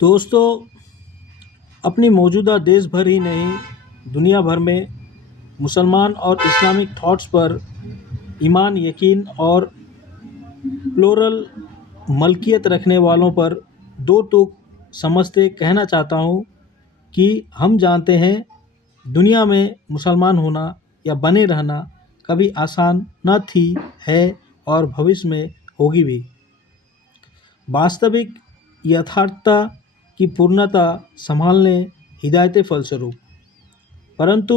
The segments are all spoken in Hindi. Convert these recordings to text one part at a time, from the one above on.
दोस्तों, अपनी मौजूदा देश भर ही नहीं, दुनिया भर में मुसलमान और इस्लामिक थॉट्स पर ईमान, यकीन और प्लूरल मलकियत रखने वालों पर दो टूक समझते कहना चाहता हूँ कि हम जानते हैं दुनिया में मुसलमान होना या बने रहना कभी आसान न थी, है और भविष्य में होगी भी। वास्तविक यथार्थता की पूर्णता संभालने हिदायत फलस्वरूप, परंतु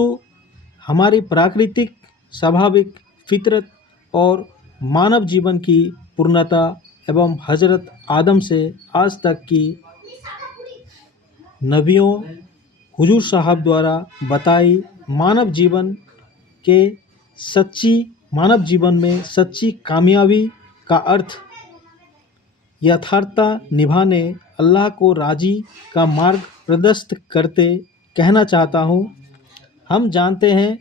हमारी प्राकृतिक स्वाभाविक फितरत और मानव जीवन की पूर्णता एवं हजरत आदम से आज तक की नबियों हुजूर साहब द्वारा बताई के सच्ची मानव जीवन में सच्ची कामयाबी का अर्थ यथार्थता निभाने, अल्लाह को राजी का मार्ग प्रशस्त करते कहना चाहता हूँ। हम जानते हैं,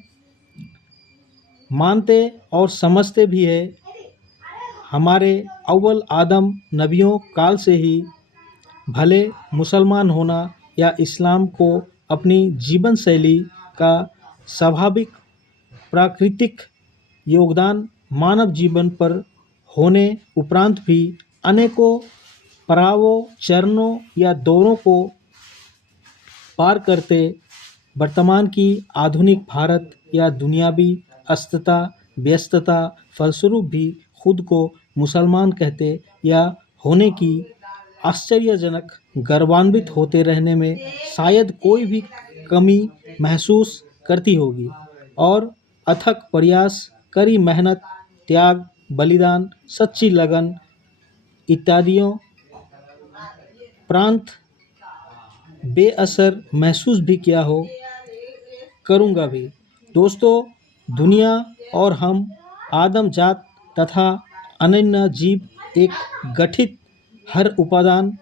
मानते और समझते भी है, हमारे अव्वल आदम नबियों काल से ही भले मुसलमान होना या इस्लाम को अपनी जीवन शैली का स्वाभाविक प्राकृतिक योगदान मानव जीवन पर होने उपरांत भी अनेकों पड़ावों, चरणों या दौरों को पार करते वर्तमान की आधुनिक भारत या दुनियावी अस्तित्व व्यस्तता फलस्वरूप भी खुद को मुसलमान कहते या होने की आश्चर्यजनक गर्वान्वित होते रहने में शायद कोई भी कमी महसूस करती होगी और अथक प्रयास, कड़ी मेहनत, त्याग, बलिदान, सच्ची लगन इत्यादियों प्रांत बेअसर महसूस भी किया हो, करूँगा भी। दोस्तों, दुनिया और हम आदम जात तथा अनन्य जीव एक गठित हर उपादान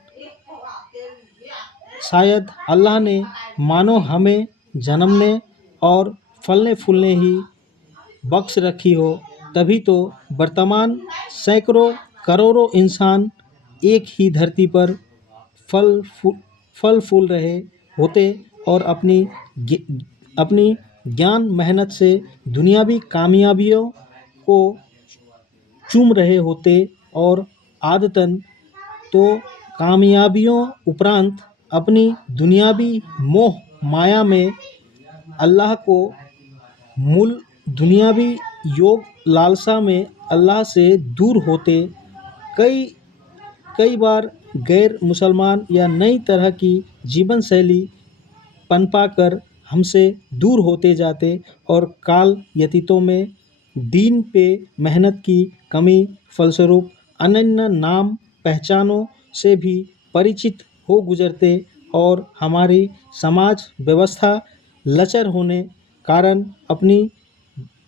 शायद अल्लाह ने मानो हमें जन्मने और फलने फूलने ही बख्श रखी हो, तभी तो वर्तमान सैकड़ों करोड़ों इंसान एक ही धरती पर फल फूल रहे होते और अपनी ज्ञान मेहनत से दुनियावी कामयाबियों को चूम रहे होते और आदतन तो कामयाबियों उपरांत अपनी दुनियावी मोह माया में अल्लाह को मूल दुनियावी योग लालसा में अल्लाह से दूर होते, कई कई बार गैर मुसलमान या नई तरह की जीवन शैली पनपा कर हमसे दूर होते जाते और काल व्यतीतों में दीन पे मेहनत की कमी फलस्वरूप अनन्य नाम पहचानों से भी परिचित हो गुजरते और हमारी समाज व्यवस्था लचर होने कारण अपनी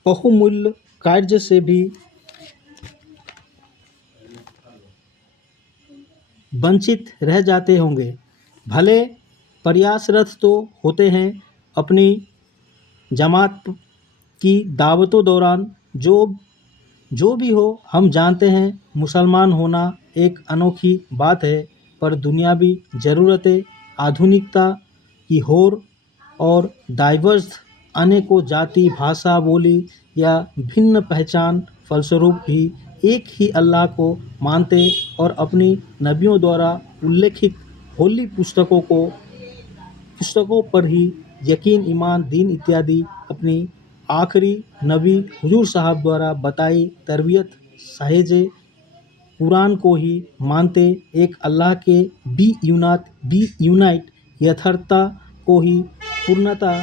बहुमूल्य कार्य से भी वंचित रह जाते होंगे। भले प्रयासरत तो होते हैं अपनी जमात की दावतों दौरान, जो भी हो, हम जानते हैं मुसलमान होना एक अनोखी बात है, पर दुनियावी ज़रूरतें, आधुनिकता की होड़ और डाइवर्स अनेकों जाति, भाषा, बोली या भिन्न पहचान फलस्वरूप भी एक ही अल्लाह को मानते और अपनी नबियों द्वारा उल्लेखित होली पुस्तकों पर ही यकीन, ईमान, दीन इत्यादि अपनी आखिरी नबी हुजूर साहब द्वारा बताई तरबियत साहिजे कुरान को ही मानते, एक अल्लाह के बी यूनाइट यथार्थता को ही पूर्णता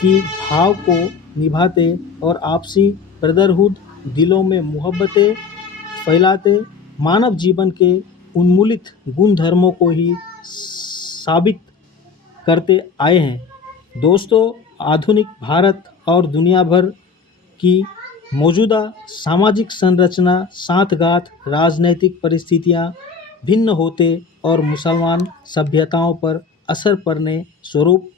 की भाव को निभाते और आपसी ब्रदरहुड दिलों में मोहब्बतें फैलाते, मानव जीवन के उन्मूलित गुण धर्मों को ही साबित करते आए हैं। दोस्तों, आधुनिक भारत और दुनिया भर की मौजूदा सामाजिक संरचना, साठगांठ, राजनैतिक परिस्थितियां भिन्न होते और मुसलमान सभ्यताओं पर असर पड़ने स्वरूप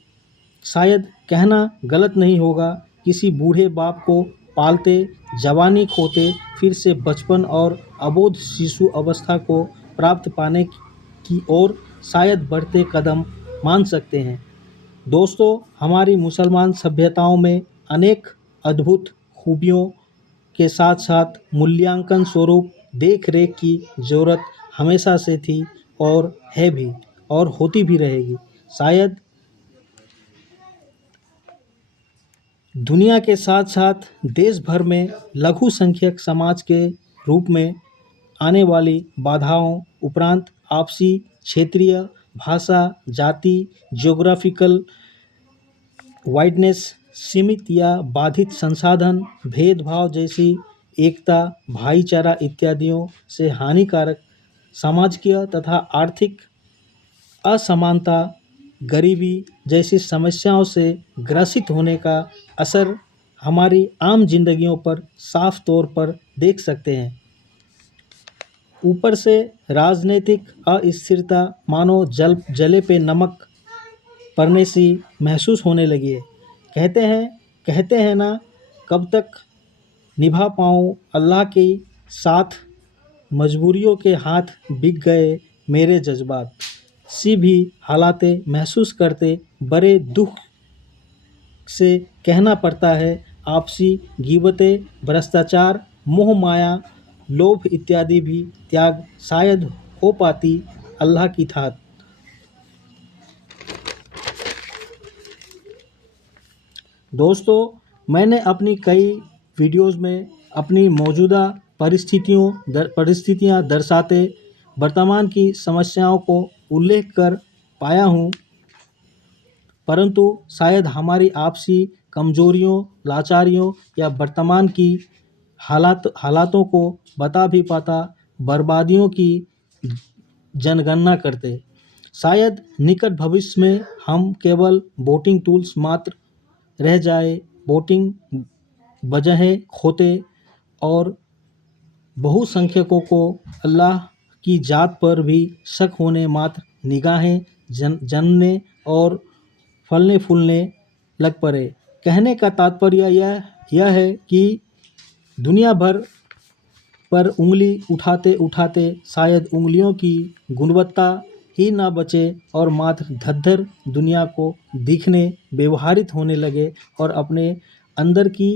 शायद कहना गलत नहीं होगा, किसी बूढ़े बाप को पालते, जवानी खोते, फिर से बचपन और अबोध शिशु अवस्था को प्राप्त पाने की ओर शायद बढ़ते कदम मान सकते हैं। दोस्तों, हमारी मुसलमान सभ्यताओं में अनेक अद्भुत खूबियों के साथ साथ मूल्यांकन स्वरूप देख रेख की ज़रूरत हमेशा से थी और है भी और होती भी रहेगी। शायद दुनिया के साथ साथ देश भर में लघु संख्यक समाज के रूप में आने वाली बाधाओं उपरांत आपसी क्षेत्रीय भाषा जाति ज्योग्राफिकल वाइडनेस सीमित या बाधित संसाधन भेदभाव जैसी एकता भाईचारा इत्यादियों से हानिकारक सामाजिक तथा आर्थिक असमानता गरीबी जैसी समस्याओं से ग्रसित होने का असर हमारी आम जिंदगियों पर साफ तौर पर देख सकते हैं। ऊपर से राजनीतिक अस्थिरता मानो जले पे नमक पड़ने सी महसूस होने लगी है। कहते हैं ना, कब तक निभा पाऊँ अल्लाह के साथ, मजबूरियों के हाथ बिक गए मेरे जज्बात सी भी हालातें महसूस करते बड़े दुख से कहना पड़ता है। आपसी गिबतें भ्रष्टाचार मोह माया लोभ इत्यादि भी त्याग शायद हो पाती अल्लाह की ठाट। दोस्तों, मैंने अपनी कई वीडियोज़ में अपनी मौजूदा परिस्थितियाँ दर्शाते वर्तमान की समस्याओं को उल्लेख कर पाया हूँ, परंतु शायद हमारी आपसी कमजोरियों लाचारियों या वर्तमान की हालातों को बता भी पाता बर्बादियों की जनगणना करते। शायद निकट भविष्य में हम केवल वोटिंग टूल्स मात्र रह जाए, वोटिंग वजहें खोते और बहुसंख्यकों को अल्लाह की जात पर भी शक होने मात्र निगाहें जमने और फलने फूलने लग पड़े। कहने का तात्पर्य यह है कि दुनिया भर पर उंगली उठाते उठाते शायद उंगलियों की गुणवत्ता ही ना बचे और मात्र धद्धर दुनिया को दिखने व्यवहारित होने लगे और अपने अंदर की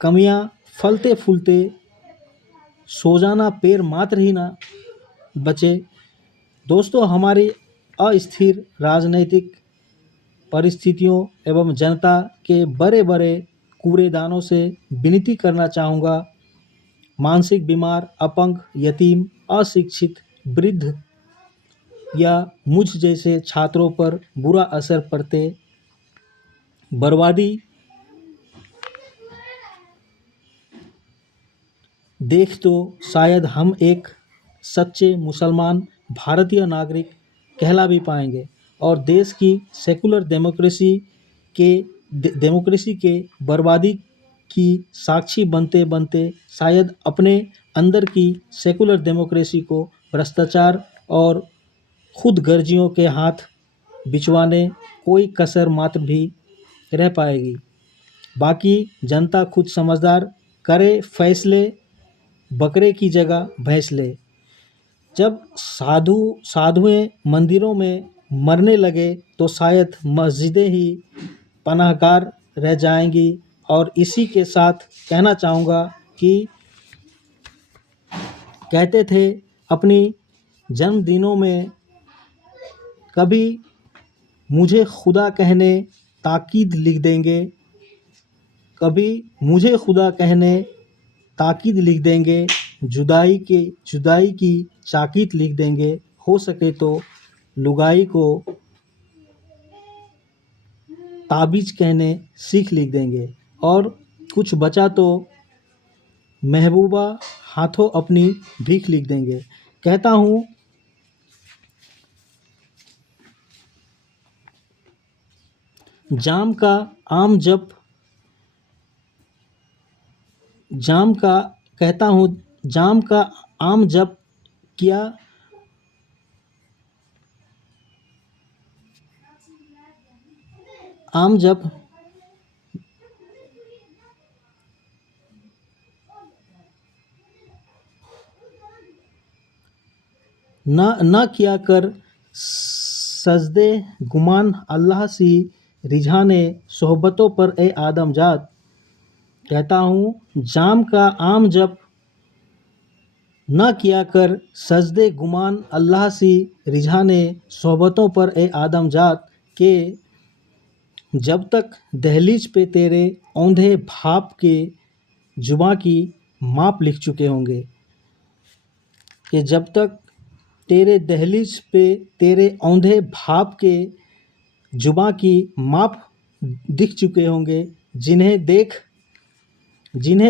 कमियां फलते फूलते सोजाना पैर मात्र ही ना बचे। दोस्तों, हमारी अस्थिर राजनीतिक परिस्थितियों एवं जनता के बड़े बड़े कूड़ेदानों से विनती करना चाहूँगा, मानसिक बीमार अपंग यतीम अशिक्षित वृद्ध या मुझ जैसे छात्रों पर बुरा असर पड़ते बर्बादी देख तो शायद हम एक सच्चे मुसलमान भारतीय नागरिक कहला भी पाएंगे और देश की सेकुलर डेमोक्रेसी के बर्बादी की साक्षी बनते बनते शायद अपने अंदर की सेकुलर डेमोक्रेसी को भ्रष्टाचार और खुदगर्जियों के हाथ बिचवाने कोई कसर मात्र भी रह पाएगी। बाकी जनता खुद समझदार करे फैसले, बकरे की जगह भैंस ले। जब साधुएं मंदिरों में मरने लगे तो शायद मस्जिदें ही पनाहगार रह जाएंगी। और इसी के साथ कहना चाहूँगा कि कहते थे अपनी जन्मदिनों में कभी मुझे खुदा कहने ताकीद लिख देंगे, कभी मुझे खुदा कहने ताकीद लिख देंगे, जुदाई की चाकीत लिख देंगे, हो सके तो लुगाई को ताबीज कहने सीख लिख देंगे और कुछ बचा तो महबूबा हाथों अपनी भीख लिख देंगे। कहता हूँ जाम का आम जब जाम का कहता हूँ जाम का आम जब किया आम जब ना किया कर सजदे गुमान अल्लाह सी रिझाने सोहबतों पर ए आदमजात। कहता हूँ जाम का आम जप ना किया कर सजदे गुमान अल्लाह सी रिझाने सोहबतों पर ए आदमजात के जब तक दहलीज पे तेरे औंधे भाप के जुबां की माप लिख चुके होंगे, कि जब तक तेरे दहलीज पे तेरे औंधे भाप के जुबां की माप दिख चुके होंगे, जिन्हें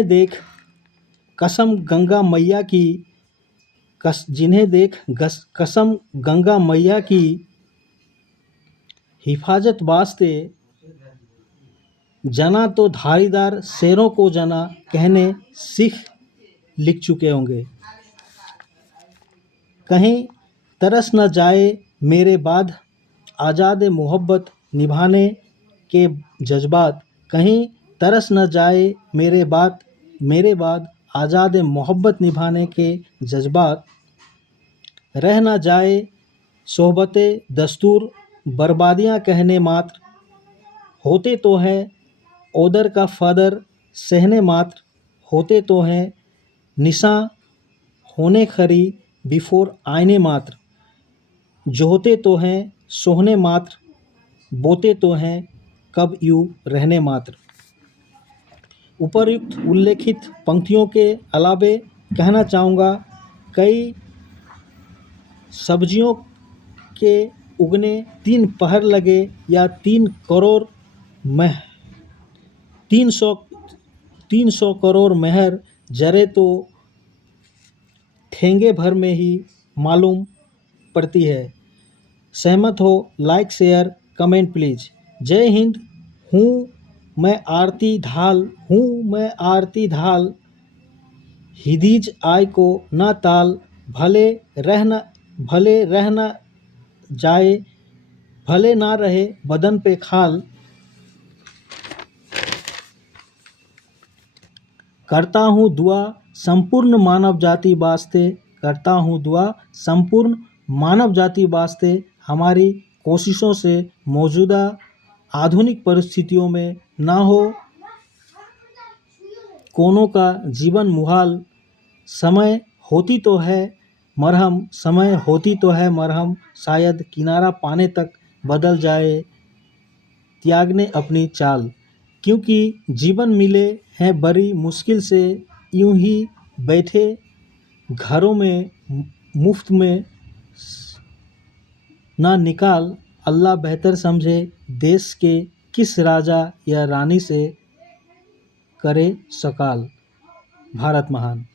देख कसम गंगा मैया की कसम गंगा मैया की हिफाजत वास्ते जना तो धारीदार शेरों को जना कहने सीख लिख चुके होंगे। कहीं तरस न जाए मेरे बाद आज़ाद मोहब्बत निभाने के जज्बात, कहीं तरस न जाए मेरे बाद आज़ाद मोहब्बत निभाने के जज्बात, रह न जाए सोहबते दस्तूर बर्बादियाँ कहने मात्र, होते तो है ओदर का फदर सहने मात्र, होते तो हैं निशा होने खरी बिफोर आईने मात्र, जोहते तो हैं सोहने मात्र, बोते तो हैं कब यूँ रहने मात्र। उपर्युक्त उल्लेखित पंक्तियों के अलावे कहना चाहूँगा, कई सब्जियों के उगने 3 पहर लगे या 300 करोड़ मेहर जरे तो ठेंगे भर में ही मालूम पड़ती है। सहमत हो लाइक शेयर कमेंट प्लीज। जय हिंद। हूँ मैं आरती ढाल हिदीज आय को ना ताल, भले रह न जाए भले ना रहे बदन पे खाल, करता हूँ दुआ संपूर्ण मानव जाति वास्ते, करता हूँ दुआ संपूर्ण मानव जाति वास्ते, हमारी कोशिशों से मौजूदा आधुनिक परिस्थितियों में ना हो कोनों का जीवन मुहाल, समय होती तो है मरहम, शायद किनारा पाने तक बदल जाए त्यागने अपनी चाल, क्योंकि जीवन मिले हैं बड़ी मुश्किल से, यूं ही बैठे घरों में मुफ्त में ना निकाल, अल्लाह बेहतर समझे देश के किस राजा या रानी से करे सकाल। भारत महान।